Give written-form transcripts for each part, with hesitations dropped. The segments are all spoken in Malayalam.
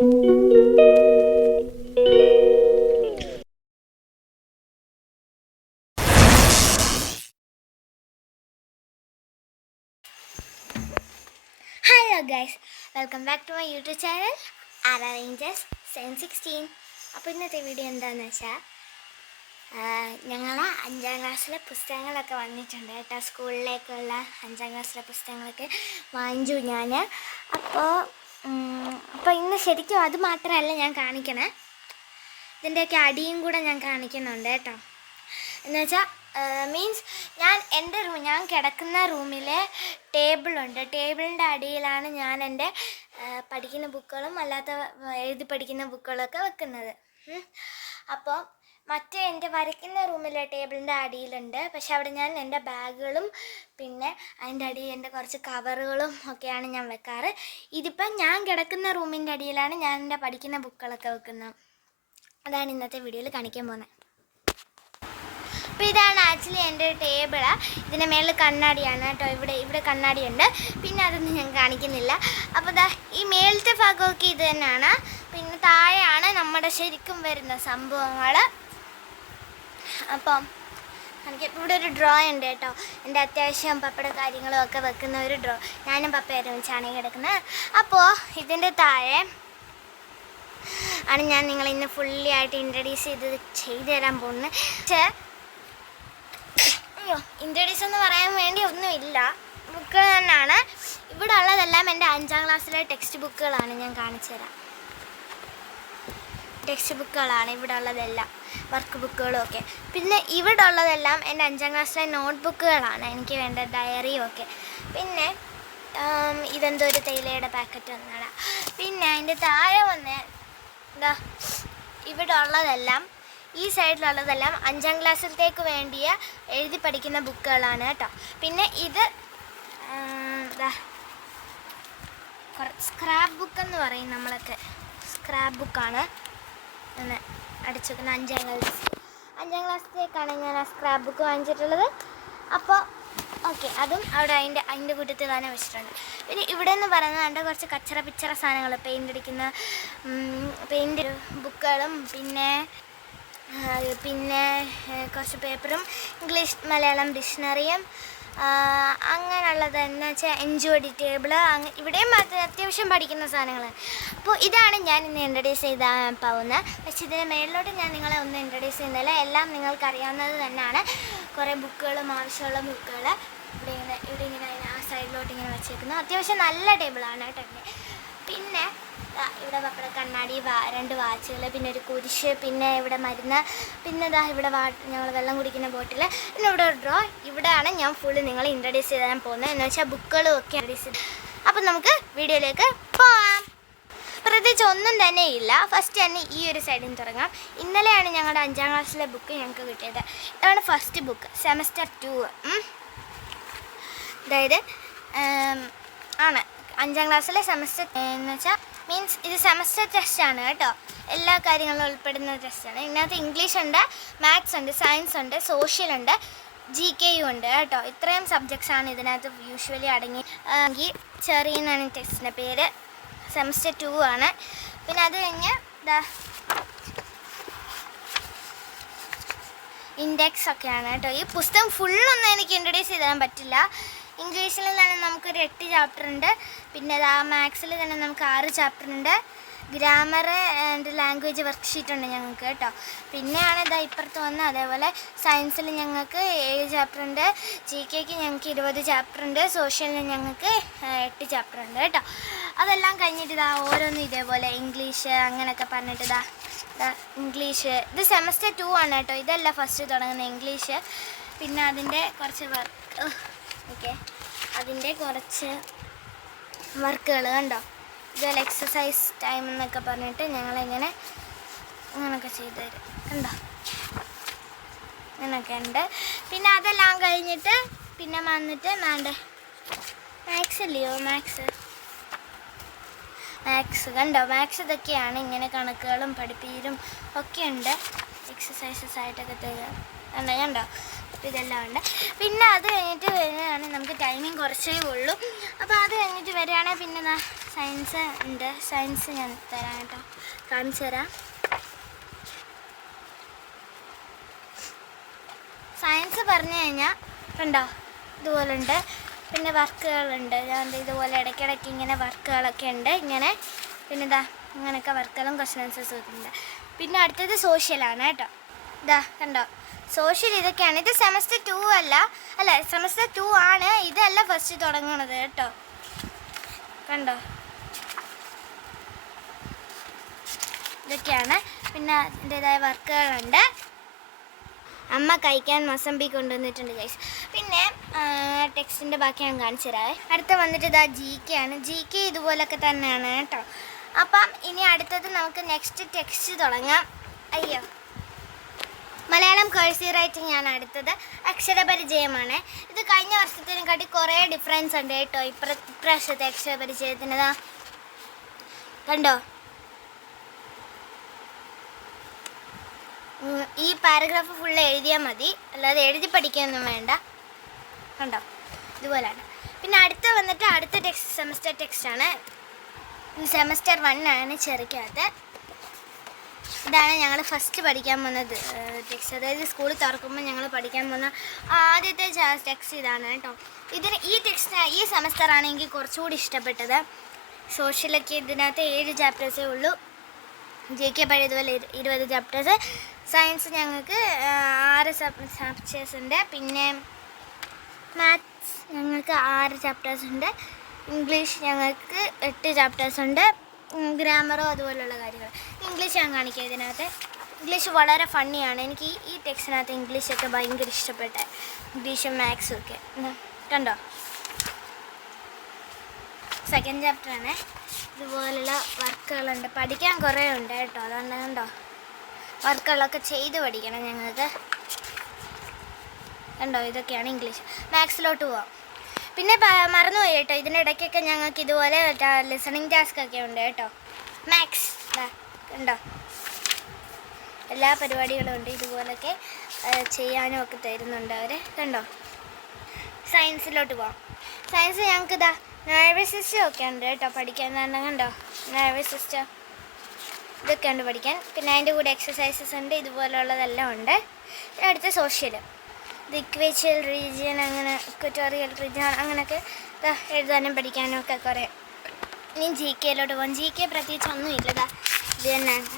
Hello guys, welcome back to my YouTube channel rangers 716. അപ്പോൾ ഇന്നത്തെ വീഡിയോ എന്താണെന്ന് വെച്ചാൽ ഞങ്ങൾ 5ാം ക്ലാസ്സിലെ പുസ്തകങ്ങളൊക്കെ വന്നിട്ടുണ്ട് കേട്ടോ. സ്കൂളിലേക്കുള്ള 5ാം ക്ലാസ്സിലെ പുസ്തകങ്ങളൊക്കെ വാങ്ങിച്ചു ഞാൻ. അപ്പോൾ ഇന്ന് ശരിക്കും അത് മാത്രമല്ല ഞാൻ കാണിക്കണേ, ഇതിൻ്റെയൊക്കെ അടിയും കൂടെ ഞാൻ കാണിക്കുന്നുണ്ട് കേട്ടോ. എന്നുവെച്ചാൽ മീൻസ് ഞാൻ കിടക്കുന്ന റൂമിലെ ടേബിളുണ്ട്. ടേബിളിൻ്റെ അടിയിലാണ് ഞാൻ എൻ്റെ പഠിക്കുന്ന ബുക്കുകളും അല്ലാത്ത എഴുതി പഠിക്കുന്ന ബുക്കുകളൊക്കെ വെക്കുന്നത്. അപ്പോൾ മറ്റേ എൻ്റെ വരയ്ക്കുന്ന റൂമിലെ ടേബിളിൻ്റെ അടിയിലുണ്ട്, പക്ഷെ അവിടെ ഞാൻ എൻ്റെ ബാഗുകളും പിന്നെ അതിൻ്റെ അടിയിൽ എൻ്റെ കുറച്ച് കവറുകളും ഒക്കെയാണ് ഞാൻ വെക്കാറ്. ഇതിപ്പം ഞാൻ കിടക്കുന്ന റൂമിൻ്റെ അടിയിലാണ് ഞാൻ എൻ്റെ പഠിക്കുന്ന ബുക്കുകളൊക്കെ വെക്കുന്നത്. അതാണ് ഇന്നത്തെ വീഡിയോയിൽ കാണിക്കാൻ പോകുന്നത്. അപ്പോൾ ഇതാണ് ആക്ച്വലി എൻ്റെ ടേബിള്. ഇതിൻ്റെ മേളിൽ കണ്ണാടിയാണ് കേട്ടോ. ഇവിടെ കണ്ണാടിയുണ്ട്. പിന്നെ അതൊന്നും ഞാൻ കാണിക്കുന്നില്ല. അപ്പോൾ ഈ മേളത്തെ ഭാഗമൊക്കെ ഇത് തന്നെയാണ്. പിന്നെ താഴെയാണ് നമ്മുടെ ശരിക്കും വരുന്ന സംഭവങ്ങൾ. അപ്പം ഇവിടെ ഒരു ഡ്രോ ഉണ്ട് കേട്ടോ. എൻ്റെ അത്യാവശ്യം പപ്പയുടെ കാര്യങ്ങളും ഒക്കെ വെക്കുന്ന ഒരു ഡ്രോ. ഞാനും പപ്പയും വെച്ചാണ് കിടക്കുന്നത്. അപ്പോൾ ഇതിൻ്റെ താഴെ ആണ് ഞാൻ നിങ്ങളിന്ന് ഫുള്ളി ആയിട്ട് ഇൻട്രൊഡ്യൂസ് ചെയ്തു തരാൻ പോകുന്നത്. ഇൻട്രൊഡ്യൂസ് എന്ന് പറയാൻ വേണ്ടി ഒന്നുമില്ല, ബുക്കുകൾ തന്നെയാണ്. ഇവിടെ ഉള്ളതെല്ലാം എൻ്റെ 5ാം ക്ലാസ്സിലെ ടെക്സ്റ്റ് ബുക്കുകളാണ്. ഞാൻ കാണിച്ചു തരാം. ടെക്സ്റ്റ് ബുക്കുകളാണ് ഇവിടെ ഉള്ളതെല്ലാം, വർക്ക് ബുക്കുകളും ഒക്കെ. പിന്നെ ഇവിടെ ഉള്ളതെല്ലാം എൻ്റെ 5ാം ക്ലാസ്സിലെ നോട്ട് ബുക്കുകളാണ്, എനിക്ക് വേണ്ട ഡയറിയും ഒക്കെ. പിന്നെ ഇതെന്തോ ഒരു തേയിലയുടെ പാക്കറ്റ് ഒന്നാണ്. പിന്നെ അതിൻ്റെ താഴെ വന്ന് ഇവിടെ ഉള്ളതെല്ലാം, ഈ സൈഡിലുള്ളതെല്ലാം 5ാം ക്ലാസ്സിലത്തേക്ക് വേണ്ടിയ എഴുതി പഠിക്കുന്ന ബുക്കുകളാണ് കേട്ടോ. പിന്നെ ഇത് സ്ക്രാപ്പ് ബുക്ക് എന്ന് പറയും നമ്മളൊക്കെ. സ്ക്രാപ്പ് ബുക്കാണ് എന്ന് അടിച്ചു വെക്കുന്ന 5ാം ക്ലാസ്സിലേക്കാണ് ഞാൻ ആ സ്ക്രാപ്പ് ബുക്ക് വാങ്ങിച്ചിട്ടുള്ളത്. അപ്പോൾ ഓക്കെ, അതും അവിടെ അതിൻ്റെ കൂട്ടത്തിൽ തന്നെ വെച്ചിട്ടുണ്ട്. പിന്നെ ഇവിടെ നിന്ന് പറയുന്നത് എൻ്റെ കുറച്ച് കച്ചറ പിച്ചറ സാധനങ്ങൾ, പെയിൻ്റ് അടിക്കുന്ന പെയിൻ്റ് ബുക്കുകളും പിന്നെ കുറച്ച് പേപ്പറും ഇംഗ്ലീഷ് മലയാളം ഡിക്ഷണറിയും അങ്ങനെയുള്ളത് എന്ന് വെച്ചാൽ എൻജോയ് ടേബിള്, ഇവിടെയും അത്യാവശ്യം പഠിക്കുന്ന സാധനങ്ങൾ. അപ്പോൾ ഇതാണ് ഞാൻ ഇന്ന് ഇൻട്രൊഡ്യൂസ് ചെയ്താൽ പോകുന്നത്. പക്ഷേ ഇതിന് മേളിലോട്ട് ഞാൻ നിങ്ങളെ ഒന്നും ഇൻട്രൊഡ്യൂസ് ചെയ്യുന്നില്ല, എല്ലാം നിങ്ങൾക്കറിയാവുന്നത് തന്നെയാണ്. കുറേ ബുക്കുകളും ആവശ്യമുള്ള ബുക്കുകൾ ഇവിടെ ഇങ്ങനെ ആ സൈഡിലോട്ട് ഇങ്ങനെ വെച്ചേക്കുന്നു. അത്യാവശ്യം നല്ല ടേബിളാണ് കേട്ടോ. പിന്നെ ഇവിടെ പപ്പട കണ്ണാടി, 2 വാച്ചുകൾ, പിന്നെ ഒരു കുരിശ്, പിന്നെ ഇവിടെ മരുന്ന്, പിന്നെ ഇവിടെ ഞങ്ങൾ വെള്ളം കുടിക്കുന്ന ബോട്ടിൽ, പിന്നെ ഇവിടെ ഒരു ഡ്രോ. ഇവിടെയാണ് ഞാൻ ഫുള്ള് നിങ്ങളെ ഇൻട്രൊഡ്യൂസ് ചെയ്യാൻ പോകുന്നത്, എന്ന് വെച്ചാൽ ബുക്കുകളും ഒക്കെ ഇൻട്രൊഡ്യൂസ് ചെയ്ത്. അപ്പം നമുക്ക് വീഡിയോയിലേക്ക് പോകാം. പ്രത്യേകിച്ച് ഒന്നും തന്നെ ഇല്ല. ഫസ്റ്റ് തന്നെ ഈ ഒരു സൈഡിൽ നിന്ന് തുടങ്ങാം. ഇന്നലെയാണ് ഞങ്ങളുടെ 5ാം ക്ലാസ്സിലെ ബുക്ക് ഞങ്ങൾക്ക് കിട്ടിയത്. ഇതാണ് ഫസ്റ്റ് ബുക്ക്, സെമസ്റ്റർ 2. അതായത് ആണ് 5ാം ക്ലാസ്സിലെ സെമസ്റ്റർ എന്ന് വെച്ചാൽ മീൻസ് ഇത് സെമസ്റ്റർ ടെസ്റ്റാണ് കേട്ടോ. എല്ലാ കാര്യങ്ങളും ഉൾപ്പെടുന്ന ടെസ്റ്റാണ്. ഇതിനകത്ത് ഇംഗ്ലീഷ് ഉണ്ട്, മാത്സ് ഉണ്ട്, സയൻസ് ഉണ്ട്, സോഷ്യൽ ഉണ്ട്, GK ഉണ്ട് കേട്ടോ. ഇത്രയും സബ്ജക്ട്സാണ് ഇതിനകത്ത് യൂഷ്വലി അടങ്ങി. ചെറിയെന്നാണ് ടെസ്റ്റിൻ്റെ പേര്. സെമസ്റ്റർ 2 ആണ്. പിന്നെ അത് കഴിഞ്ഞ് ഇൻഡെക്സ് ഒക്കെയാണ് കേട്ടോ. ഈ പുസ്തകം ഫുള്ളൊന്നും എനിക്ക് ഇൻട്രൊഡ്യൂസ് ചെയ്ത് തരാൻ പറ്റില്ല. ഇംഗ്ലീഷിൽ തന്നെ നമുക്കൊരു 8 ചാപ്റ്റർ ഉണ്ട്. പിന്നെ മാത്സിൽ തന്നെ നമുക്ക് 6 ചാപ്റ്റർ ഉണ്ട്. ഗ്രാമർ ആൻഡ് ലാംഗ്വേജ് വർക്ക്ഷീറ്റ് ഉണ്ട് ഞങ്ങൾക്ക് കേട്ടോ. പിന്നെയാണ് ഇപ്പുറത്ത് വന്ന് അതേപോലെ സയൻസിൽ ഞങ്ങൾക്ക് 7 ചാപ്റ്റർ ഉണ്ട്. GKക്ക് ഞങ്ങൾക്ക് 20 ചാപ്റ്റർ ഉണ്ട്. സോഷ്യലിന് ഞങ്ങൾക്ക് 8 ചാപ്റ്റർ ഉണ്ട് കേട്ടോ. അതെല്ലാം കഴിഞ്ഞിട്ട് ഓരോന്നും ഇതേപോലെ ഇംഗ്ലീഷ് അങ്ങനെയൊക്കെ പറഞ്ഞിട്ട് ഇംഗ്ലീഷ് ഇത് സെമസ്റ്റർ 2 ആണ് കേട്ടോ. ഇതല്ല ഫസ്റ്റ് തുടങ്ങുന്ന ഇംഗ്ലീഷ്. പിന്നെ അതിൻ്റെ കുറച്ച് അതിൻ്റെ കുറച്ച് വർക്കുകൾ കണ്ടോ. ഇതുപോലെ എക്സസൈസ് ടൈം എന്നൊക്കെ പറഞ്ഞിട്ട് ഞങ്ങളിങ്ങനെ അങ്ങനെയൊക്കെ ചെയ്തു തരും കണ്ടോ. അങ്ങനെയൊക്കെ ഉണ്ട്. പിന്നെ അതെല്ലാം കഴിഞ്ഞിട്ട് പിന്നെ വന്നിട്ട് മാത്സ് ഇല്ലയോ, മാത്സ് കണ്ടോ. മാത്സ് ഇതൊക്കെയാണ്. ഇങ്ങനെ കണക്കുകളും പഠിപ്പീരും ഒക്കെ ഉണ്ട്. എക്സസൈസസ് ആയിട്ടൊക്കെ തരിക. കണ്ടോ അപ്പോൾ ഇതെല്ലാം ഉണ്ട്. പിന്നെ അത് കഴിഞ്ഞിട്ട് വരികയാണെങ്കിൽ നമുക്ക് ടൈമിങ് കുറച്ചേ ഉള്ളൂ. അപ്പോൾ അത് കഴിഞ്ഞിട്ട് വരികയാണെങ്കിൽ പിന്നെ സയൻസ് ഉണ്ട്. സയൻസ് ഞാൻ തരാം കേട്ടോ, കാണിച്ചു തരാം. സയൻസ് പറഞ്ഞു കഴിഞ്ഞാൽ കണ്ടോ ഇതുപോലെ ഉണ്ട്. പിന്നെ വർക്കുകളുണ്ട്. ഞാൻ ഇതുപോലെ ഇടയ്ക്കിടയ്ക്ക് ഇങ്ങനെ വർക്കുകളൊക്കെ ഉണ്ട് ഇങ്ങനെ. പിന്നെ ഇങ്ങനെയൊക്കെ വർക്കുകളും ക്വസ്റ്റ്യൻ ആൻസേഴ്സും ഒക്കെ ഉണ്ട്. പിന്നെ അടുത്തത് സോഷ്യലാണ് കേട്ടോ. കണ്ടോ സോഷ്യൽ ഇതൊക്കെയാണ്. ഇത് സെമസ്റ്റർ 2 അല്ല സെമസ്റ്റർ 2 ആണ്. ഇതല്ല ഫസ്റ്റ് തുടങ്ങുന്നത് കേട്ടോ. കണ്ടോ ഇതൊക്കെയാണ്. പിന്നെ അതിൻ്റെതായ വർക്കുകളുണ്ട്. അമ്മ കഴിക്കാൻ മൊസമ്പി കൊണ്ടുവന്നിട്ടുണ്ട് ഗൈസ്. പിന്നെ ടെക്സ്റ്റിൻ്റെ ബാക്കി ഞാൻ കാണിച്ചു തരാവേ. അടുത്ത വന്നിട്ട് GK ആണ്. GK ഇതുപോലൊക്കെ തന്നെയാണ് കേട്ടോ. അപ്പം ഇനി അടുത്തത് നമുക്ക് നെക്സ്റ്റ് ടെക്സ്റ്റ് തുടങ്ങാം. അയ്യോ, മലയാളം കഴ്സീവ് റൈറ്റിംഗ് ആണ് അടുത്തത്. അക്ഷരപരിചയമാണ്. ഇത് കഴിഞ്ഞ വർഷത്തിനെക്കാട്ടി കുറേ ഡിഫറൻസ് ഉണ്ട് കേട്ടോ. ഇപ്രാവശ്യത്തെ അക്ഷരപരിചയത്തിന് കണ്ടോ ഈ പാരഗ്രാഫ് ഫുള്ള് എഴുതിയാൽ മതി, അല്ലാതെ എഴുതി പഠിക്കാനൊന്നും വേണ്ട. കണ്ടോ ഇതുപോലെയാണ്. പിന്നെ വന്നിട്ട് അടുത്ത ടെക്സ്റ്റ് സെമസ്റ്റർ ടെക്സ്റ്റാണ്. സെമസ്റ്റർ 1 ആണ് ചെറുക്കകത്ത്. ഇതാണ് ഞങ്ങൾ ഫസ്റ്റ് പഠിക്കാൻ പോകുന്നത് ടെക്സ്റ്റ്. അതായത് സ്കൂളിൽ തുറക്കുമ്പോൾ ഞങ്ങൾ പഠിക്കാൻ പോകുന്ന ആദ്യത്തെ ടെക്സ്റ്റ് ഇതാണ് കേട്ടോ. ഈ ടെക്സ്റ്റ് ഈ സെമസ്റ്ററാണ് എനിക്ക് കുറച്ചുകൂടി ഇഷ്ടപ്പെട്ടത്. സോഷ്യലൊക്കെ ഇതിനകത്ത് 7 ചാപ്റ്റേഴ്സേ ഉള്ളൂ. GK പഴയതുപോലെ 20 ചാപ്റ്റേഴ്സ്. സയൻസ് ഞങ്ങൾക്ക് 6 ചാപ്റ്റേഴ്സ് ഉണ്ട്. പിന്നെ മാത്സ് ഞങ്ങൾക്ക് 6 ചാപ്റ്റേഴ്സ് ഉണ്ട്. ഇംഗ്ലീഷ് ഞങ്ങൾക്ക് 8 ചാപ്റ്റേഴ്സ് ഉണ്ട്. ഗ്രാമറോ അതുപോലുള്ള കാര്യങ്ങൾ. ഇംഗ്ലീഷ് ഞാൻ കാണിക്കാം. ഇതിനകത്ത് ഇംഗ്ലീഷ് വളരെ ഫണ്ണിയാണ്. എനിക്ക് ഈ ടെക്സ്റ്റിനകത്ത് ഇംഗ്ലീഷൊക്കെ ഭയങ്കര ഇഷ്ടപ്പെട്ട. ഇംഗ്ലീഷും മാത്സും ഒക്കെ കണ്ടോ. സെക്കൻഡ് ചാപ്റ്ററാണ്. ഇതുപോലുള്ള വർക്കുകളുണ്ട്. പഠിക്കാൻ കുറേ ഉണ്ട് കേട്ടോ. അതുകൊണ്ട് കണ്ടോ വർക്കുകളൊക്കെ ചെയ്ത് പഠിക്കണം ഞങ്ങൾക്ക്. കണ്ടോ ഇതൊക്കെയാണ് ഇംഗ്ലീഷ്. മാത്സിലോട്ട് പോവാം. പിന്നെ മറന്നുപോയി കേട്ടോ, ഇതിൻ്റെ ഇടയ്ക്കൊക്കെ ഞങ്ങൾക്ക് ഇതുപോലെ ലിസണിങ് ടാസ്ക് ഒക്കെ ഉണ്ട് കേട്ടോ. മാത്സ് കണ്ടോ എല്ലാ പരിപാടികളും ഉണ്ട്. ഇതുപോലൊക്കെ ചെയ്യാനും ഒക്കെ തരുന്നുണ്ട് അവർ. കണ്ടോ സയൻസിലോട്ട് പോവാം. സയൻസ് ഞങ്ങൾക്ക് നെർവസ് സിസ്റ്റം ഒക്കെ ഉണ്ട് കേട്ടോ പഠിക്കാൻ. കണ്ടോ നെർവസ് സിസ്റ്റം ഇതൊക്കെ ഉണ്ട് പഠിക്കാൻ. പിന്നെ അതിൻ്റെ കൂടെ എക്സസൈസസ് ഉണ്ട്. ഇതുപോലുള്ളതെല്ലാം ഉണ്ട്. അടുത്ത സോഷ്യൽ, ഇക്വേച്ചൽ റീജിയൻ, അങ്ങനെ ഇക്വറ്റോറിയൽ റീജിയൻ, അങ്ങനെയൊക്കെ എഴുതാനും പഠിക്കാനും ഒക്കെ കുറേ. ഇനി GKയിലോട്ട് പോകാം. GK പ്രത്യേകിച്ച് ഒന്നുമില്ല. ഇത് തന്നെയാണ്.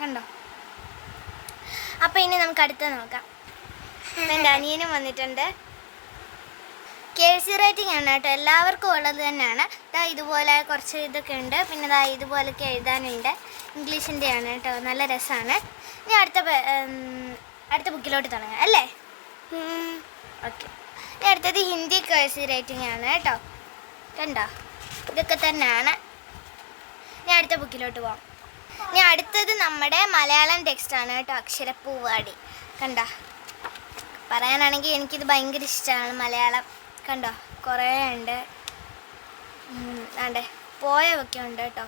കണ്ടോ. അപ്പോൾ ഇനി നമുക്ക് അടുത്ത നോക്കാം. എൻ്റെ അനിയനും വന്നിട്ടുണ്ട്. കഴ്സീവ് റൈറ്റിംഗ് ആണ് കേട്ടോ. എല്ലാവർക്കും ഉള്ളത് തന്നെയാണ്. ഇതുപോലെ കുറച്ച് ഇതൊക്കെ ഉണ്ട്. പിന്നെ ഇതുപോലൊക്കെ എഴുതാനുണ്ട്. ഇംഗ്ലീഷിൻ്റെയാണ് കേട്ടോ. നല്ല രസമാണ്. ഇനി അടുത്ത ബുക്കിലോട്ട് തുടങ്ങാം അല്ലേ. ഓക്കെ. ഇനി അടുത്തത് ഹിന്ദി കഴ്സീവ് റൈറ്റിംഗ് ആണ് കേട്ടോ. കണ്ടോ ഇതൊക്കെ തന്നെയാണ്. ഇനി അടുത്ത ബുക്കിലോട്ട് പോകാം. ഇനി അടുത്തത് നമ്മുടെ മലയാളം ടെക്സ്റ്റാണ് കേട്ടോ. അക്ഷരപ്പൂവാടി. കണ്ടോ പറയാനാണെങ്കിൽ എനിക്കിത് ഭയങ്കര ഇഷ്ടമാണ് മലയാളം. കണ്ടോ കുറേ ഉണ്ട്. ആണ്ടേ പോയമൊക്കെ ഉണ്ട് കേട്ടോ.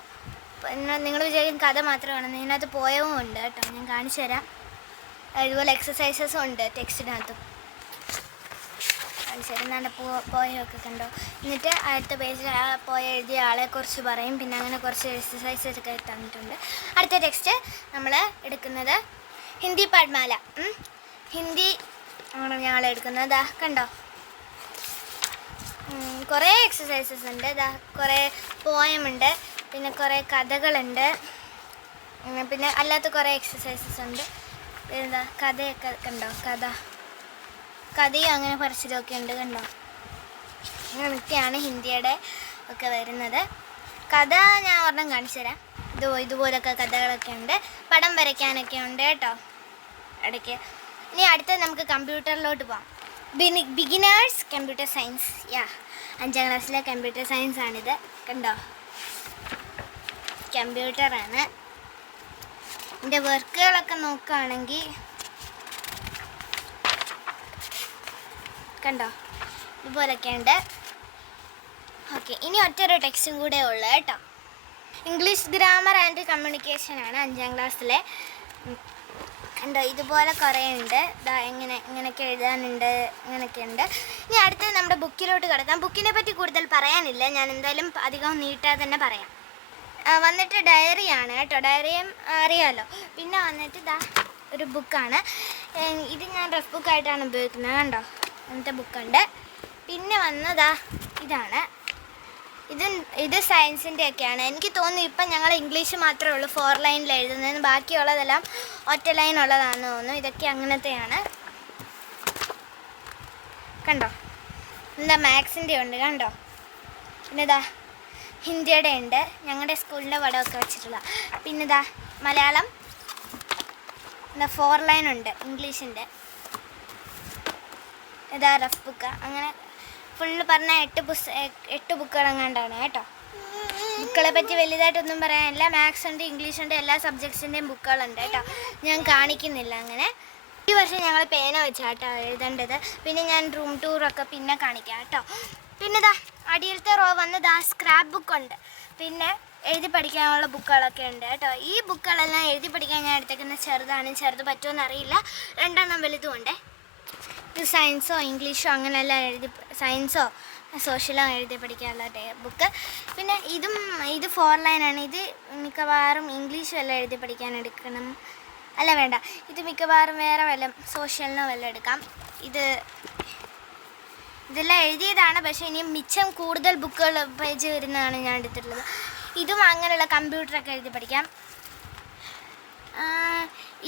നിങ്ങൾ വിചാരിക്കും കഥ മാത്രമാണ്, ഇതിനകത്ത് പോയവും ഉണ്ട് കേട്ടോ. ഞാൻ കാണിച്ചു തരാം. അതുപോലെ എക്സസൈസസും ഉണ്ട് ടെക്സ്റ്റിനകത്തും. കാണിച്ചു തരാം. എന്നാണ്ട് പോയമൊക്കെ കണ്ടോ. എന്നിട്ട് അടുത്ത പേജിൽ പോയ എഴുതിയ ആളെക്കുറിച്ച് പറയും. പിന്നെ അങ്ങനെ കുറച്ച് എക്സസൈസസ് ഒക്കെ തന്നിട്ടുണ്ട്. അടുത്ത ടെക്സ്റ്റ് നമ്മൾ എടുക്കുന്നത് ഹിന്ദി പാഠ്മാല. ഹിന്ദി ആണ് ഞങ്ങൾ എടുക്കുന്നത്. കണ്ടോ കുറേ എക്സസൈസസ് ഉണ്ട്. കുറേ പോയമുണ്ട്. പിന്നെ കുറേ കഥകളുണ്ട്. പിന്നെ അല്ലാത്ത കുറേ എക്സസൈസസ് ഉണ്ട്. കഥയൊക്കെ കണ്ടോ. കഥയും അങ്ങനെ കുറച്ചിലൊക്കെ ഉണ്ട്. കണ്ടോ അങ്ങനെയൊക്കെയാണ് ഹിന്ദിയുടെ ഒക്കെ വരുന്നത്. കഥ ഞാൻ ഒരെണ്ണം കാണിച്ചു തരാം. ഇതുപോലൊക്കെ കഥകളൊക്കെ ഉണ്ട്. പടം വരയ്ക്കാനൊക്കെ ഉണ്ട് കേട്ടോ ഇടയ്ക്ക്. ഇനി അടുത്ത നമുക്ക് കമ്പ്യൂട്ടറിലോട്ട് പോകാം. Beginners computer science. 5ാം ക്ലാസ്സിലെ കമ്പ്യൂട്ടർ സയൻസ് ആണിത്. കണ്ടോ കമ്പ്യൂട്ടറാണ്. എൻ്റെ വർക്കുകളൊക്കെ നോക്കുകയാണെങ്കിൽ കണ്ടോ ഇതുപോലൊക്കെ ഉണ്ട്. ഓക്കെ. ഇനി ഒറ്റൊരു ടെക്സ്റ്റും കൂടെ ഉള്ളു കേട്ടോ. ഇംഗ്ലീഷ് ഗ്രാമർ ആൻഡ് കമ്മ്യൂണിക്കേഷൻ ആണ് 5ാം ക്ലാസ്സിലെ. ഉണ്ടോ ഇതുപോലെ കുറേ ഉണ്ട്. ഇതാ ഇങ്ങനെയൊക്കെ എഴുതാനുണ്ട്, ഇങ്ങനെയൊക്കെ ഉണ്ട്. ഇനി അടുത്ത് നമ്മുടെ ബുക്കിലോട്ട് കിടക്കാം. ബുക്കിനെ പറ്റി കൂടുതൽ പറയാനില്ല, ഞാൻ എന്തായാലും അധികം നീട്ടാതെ തന്നെ പറയാം. വന്നിട്ട് ഡയറിയാണ് കേട്ടോ, ഡയറിയും അറിയാമല്ലോ. പിന്നെ വന്നിട്ട് ഇതാ ഒരു ബുക്കാണ്. ഇത് ഞാൻ റഫ് ബുക്കായിട്ടാണ് ഉപയോഗിക്കുന്നത്, കണ്ടോ അങ്ങനത്തെ ബുക്കുണ്ട്. പിന്നെ വന്നതാ ഇതാണ്, ഇത് സയൻസിൻ്റെ ഒക്കെയാണ്. എനിക്ക് തോന്നുന്നു ഇപ്പം ഞങ്ങൾ ഇംഗ്ലീഷ് മാത്രമേ ഉള്ളൂ 4 ലൈനിൽ എഴുതുന്നതിന്, ബാക്കിയുള്ളതെല്ലാം ഒറ്റ ലൈൻ ഉള്ളതാണെന്ന് തോന്നുന്നു. ഇതൊക്കെ അങ്ങനത്തെയാണ്, കണ്ടോ. എന്താ മാത്സിൻ്റെ ഉണ്ട് കണ്ടോ. പിന്നെ ഇതാ ഹിന്ദിയുടെ ഉണ്ട്, ഞങ്ങളുടെ സ്കൂളിൻ്റെ പടമൊക്കെ വെച്ചിട്ടുള്ള. പിന്നെ ഇതാ മലയാളം എന്താ 4 ലൈൻ ഉണ്ട് ഇംഗ്ലീഷിൻ്റെ. ഇതാ റഫ് ബുക്ക്. അങ്ങനെ ഫുള്ള് പറഞ്ഞാൽ 8 ബുക്കുകളെങ്ങാണ്ടാണ് കേട്ടോ. ബുക്കുകളെ പറ്റി വലുതായിട്ടൊന്നും പറയാനില്ല. മാത്സ് ഉണ്ട്, ഇംഗ്ലീഷ് ഉണ്ട്, എല്ലാ സബ്ജക്ട്സിൻ്റെയും ബുക്കുകളുണ്ട് കേട്ടോ. ഞാൻ കാണിക്കുന്നില്ല അങ്ങനെ. ഈ വർഷം ഞങ്ങൾ പേന വെച്ചാട്ടോ എഴുതേണ്ടത്. പിന്നെ ഞാൻ റൂം ടൂറൊക്കെ പിന്നെ കാണിക്കാം കേട്ടോ. പിന്നെ ഇതാ അടിയിലത്തെ റോ വന്നതാ സ്ക്രാപ്പ് ബുക്കുണ്ട്. പിന്നെ എഴുതി പഠിക്കാനുള്ള ബുക്കുകളൊക്കെ ഉണ്ട് കേട്ടോ. ഈ ബുക്കുകളെല്ലാം എഴുതി പഠിക്കാൻ ഞാൻ എടുത്തേക്കുന്ന ചെറുതാണ്. ചെറുത് പറ്റുമോ അറിയില്ല, 2 എണ്ണം വലുതുമുണ്ട്. ഇത് സയൻസോ ഇംഗ്ലീഷോ അങ്ങനെയെല്ലാം സയൻസോ സോഷ്യലോ എഴുതി പഠിക്കാനുള്ള ബുക്ക്. പിന്നെ ഇത് 4 ലൈനാണ്. ഇത് മിക്കവാറും ഇംഗ്ലീഷ് വല്ല എഴുതി പഠിക്കാൻ എടുക്കണം. അല്ല വേണ്ട, ഇത് മിക്കവാറും വേറെ വല്ല സോഷ്യലിനോ വല്ല എടുക്കാം. ഇതെല്ലാം എഴുതിയതാണ്, പക്ഷേ ഇനിയും മിച്ചം കൂടുതൽ ബുക്കുകൾ പേജ് വരുന്നതാണ് ഞാൻ എടുത്തിട്ടുള്ളത്. ഇതും അങ്ങനെയുള്ള കമ്പ്യൂട്ടറൊക്കെ എഴുതി പഠിക്കാം.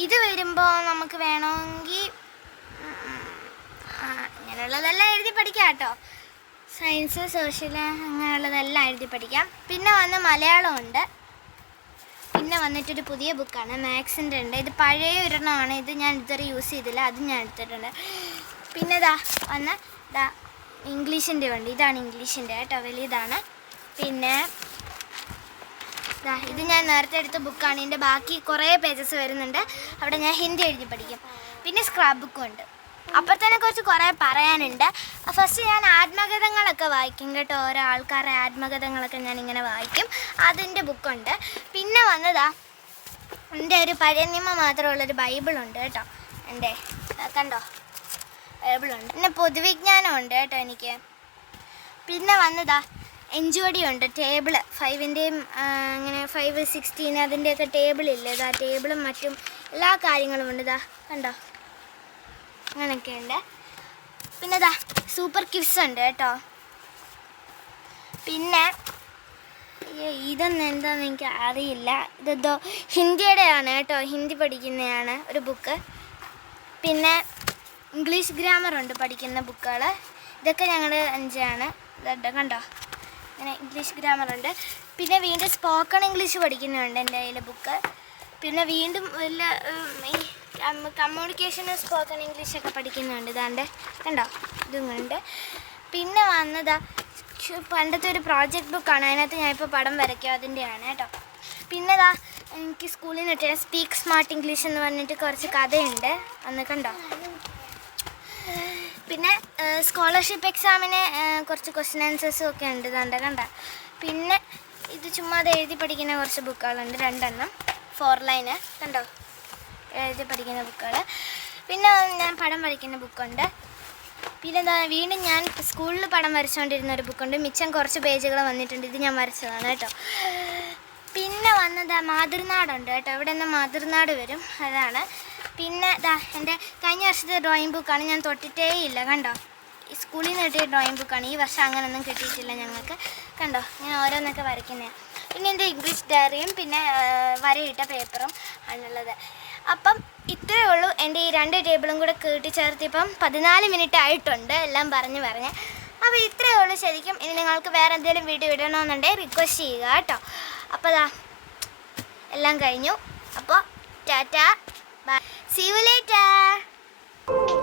ഇത് വരുമ്പോൾ നമുക്ക് വേണമെങ്കിൽ ഇങ്ങനെയുള്ളതെല്ലാം എഴുതി പഠിക്കാം കേട്ടോ. സയൻസ് സോഷ്യൽ അങ്ങനെയുള്ളതെല്ലാം എഴുതി പഠിക്കാം. പിന്നെ വന്ന് മലയാളമുണ്ട്. പിന്നെ വന്നിട്ടൊരു പുതിയ ബുക്കാണ്, മാത്സിൻ്റെ ഉണ്ട്. ഇത് പഴയ ഒരെണ്ണമാണ്, ഇത് ഞാൻ ഇതുവരെ യൂസ് ചെയ്തില്ല, അതും ഞാൻ എടുത്തിട്ടുണ്ട്. പിന്നെ ഇതാ ഇംഗ്ലീഷിൻ്റെ ഉണ്ട്. ഇതാണ് ഇംഗ്ലീഷിൻ്റെ കേട്ടോ, വലിയതാണ്. പിന്നെ ഇത് ഞാൻ നേരത്തെ എടുത്ത ബുക്കാണ്. ഇതിൻ്റെ ബാക്കി കുറേ പേജസ് വരുന്നുണ്ട്, അവിടെ ഞാൻ ഹിന്ദി എഴുതി പഠിക്കും. പിന്നെ സ്ക്രാപ്പ് ബുക്കും ഉണ്ട്. അപ്പോഴത്തേനെ കുറിച്ച് കുറേ പറയാനുണ്ട്. ഫസ്റ്റ് ഞാൻ ആത്മകഥകളൊക്കെ വായിക്കും കേട്ടോ, ഓരോ ആൾക്കാരുടെ ആത്മകഥകളൊക്കെ ഞാനിങ്ങനെ വായിക്കും. അതിൻ്റെ ബുക്കുണ്ട്. പിന്നെ വന്നതാ എൻ്റെ ഒരു പഴയ നിയമം മാത്രമുള്ളൊരു ബൈബിളുണ്ട് കേട്ടോ. എൻ്റെ കണ്ടോ ബൈബിളുണ്ട്. പിന്നെ പൊതുവിജ്ഞാനമുണ്ട് കേട്ടോ എനിക്ക്. പിന്നെ വന്നതാ എൻജോഡിയുണ്ട്, ടേബിള് 5ൻ്റെയും അങ്ങനെ 5, 16 അതിൻ്റെയൊക്കെ ടേബിളില്ലേ, ഇതാ ടേബിളും മറ്റും എല്ലാ കാര്യങ്ങളും ഉണ്ട്. ഇതാ കണ്ടോ അങ്ങനെയൊക്കെ ഉണ്ട്. പിന്നെ ഇതാ സൂപ്പർ കിഡ്സ് ഉണ്ട് കേട്ടോ. പിന്നെ ഇതൊന്നും എന്താണെന്ന് എനിക്ക് അറിയില്ല, ഇതെന്തോ ഹിന്ദിയുടെയാണ് കേട്ടോ, ഹിന്ദി പഠിക്കുന്നതാണ് ഒരു ബുക്ക്. പിന്നെ ഇംഗ്ലീഷ് ഗ്രാമറുണ്ട് പഠിക്കുന്ന ബുക്കുകൾ. ഇതൊക്കെ ഞങ്ങൾ 5ആണ്. ഇതുണ്ട് കണ്ടോ, അങ്ങനെ ഇംഗ്ലീഷ് ഗ്രാമറുണ്ട്. പിന്നെ വീണ്ടും സ്പോക്കൺ ഇംഗ്ലീഷ് പഠിക്കുന്നുണ്ട് എൻ്റെ കയ്യിൽ ബുക്ക്. പിന്നെ വീണ്ടും വല്ല ഈ കമ്മ്യൂണിക്കേഷനും സ്പോക്കൺ ഇംഗ്ലീഷൊക്കെ പഠിക്കുന്നുണ്ട്. ഇതാണ്ട് കണ്ടോ ഇതും ഉണ്ട്. പിന്നെ വന്നതാ പണ്ടത്തെ ഒരു പ്രോജക്റ്റ് ബുക്കാണ്, അതിനകത്ത് ഞാനിപ്പോൾ പടം വരയ്ക്കും, അതിൻ്റെയാണ് കേട്ടോ. പിന്നെ എനിക്ക് സ്കൂളിൽ നിന്ന് കിട്ടിയ സ്പീക്ക് സ്മാർട്ട് ഇംഗ്ലീഷ് എന്ന് പറഞ്ഞിട്ട് കുറച്ച് കഥയുണ്ട്, അന്ന് കണ്ടോ. പിന്നെ സ്കോളർഷിപ്പ് എക്സാമിന് കുറച്ച് ക്വസ്റ്റ്യൻ ആൻസേഴ്സും ഒക്കെ ഉണ്ട്, ഇതാണ്ട് കണ്ട. പിന്നെ ഇത് ചുമ്മാ എഴുതി പഠിക്കുന്ന കുറച്ച് ബുക്കുകളുണ്ട്, 2 എണ്ണം 4 ലൈന് കണ്ടോ എഴുതി പഠിക്കുന്ന ബുക്കുകൾ. പിന്നെ ഞാൻ പടം വരയ്ക്കുന്ന ബുക്കുണ്ട്. പിന്നെ വീണ്ടും ഞാൻ സ്കൂളിൽ പടം വരച്ചുകൊണ്ടിരുന്ന ഒരു ബുക്കുണ്ട്, മിച്ചം കുറച്ച് പേജുകൾ വന്നിട്ടുണ്ട്, ഇത് ഞാൻ വരച്ചതാണ് കേട്ടോ. പിന്നെ വന്നത് മാതൃനാടുണ്ട് കേട്ടോ, ഇവിടെ നിന്ന് മാതൃനാട് വരും, അതാണ്. പിന്നെ എൻ്റെ കഴിഞ്ഞ വർഷത്തെ ഡ്രോയിങ് ബുക്കാണ്, ഞാൻ തൊട്ടിട്ടേ ഇല്ല കണ്ടോ. ഈ സ്കൂളിൽ നിന്ന് കിട്ടിയ ഡ്രോയിങ് ബുക്കാണ്, ഈ വർഷം അങ്ങനെയൊന്നും കിട്ടിയിട്ടില്ല ഞങ്ങൾക്ക് കണ്ടോ. ഞാൻ ഓരോന്നൊക്കെ വരയ്ക്കുന്നതാണ്. പിന്നെ എൻ്റെ ഇംഗ്ലീഷ് ഡയറിയും പിന്നെ വരയിട്ട പേപ്പറും ആണുള്ളത്. അപ്പം ഇത്രയേ ഉള്ളൂ. എൻ്റെ ഈ 2 ടേബിളും കൂടെ കൂട്ടിച്ചേർത്തിപ്പം 14 മിനിറ്റ് ആയിട്ടുണ്ട് എല്ലാം പറഞ്ഞ്. അപ്പോൾ ഇത്രയേ ഉള്ളൂ ശരിക്കും. ഇനി നിങ്ങൾക്ക് വേറെ എന്തെങ്കിലും വീഡിയോ ഇടണമെന്നുണ്ടെങ്കിൽ റിക്വസ്റ്റ് ചെയ്യുക കേട്ടോ. അപ്പോൾ എല്ലാം കഴിഞ്ഞു. അപ്പോൾ tata, bye, see you later.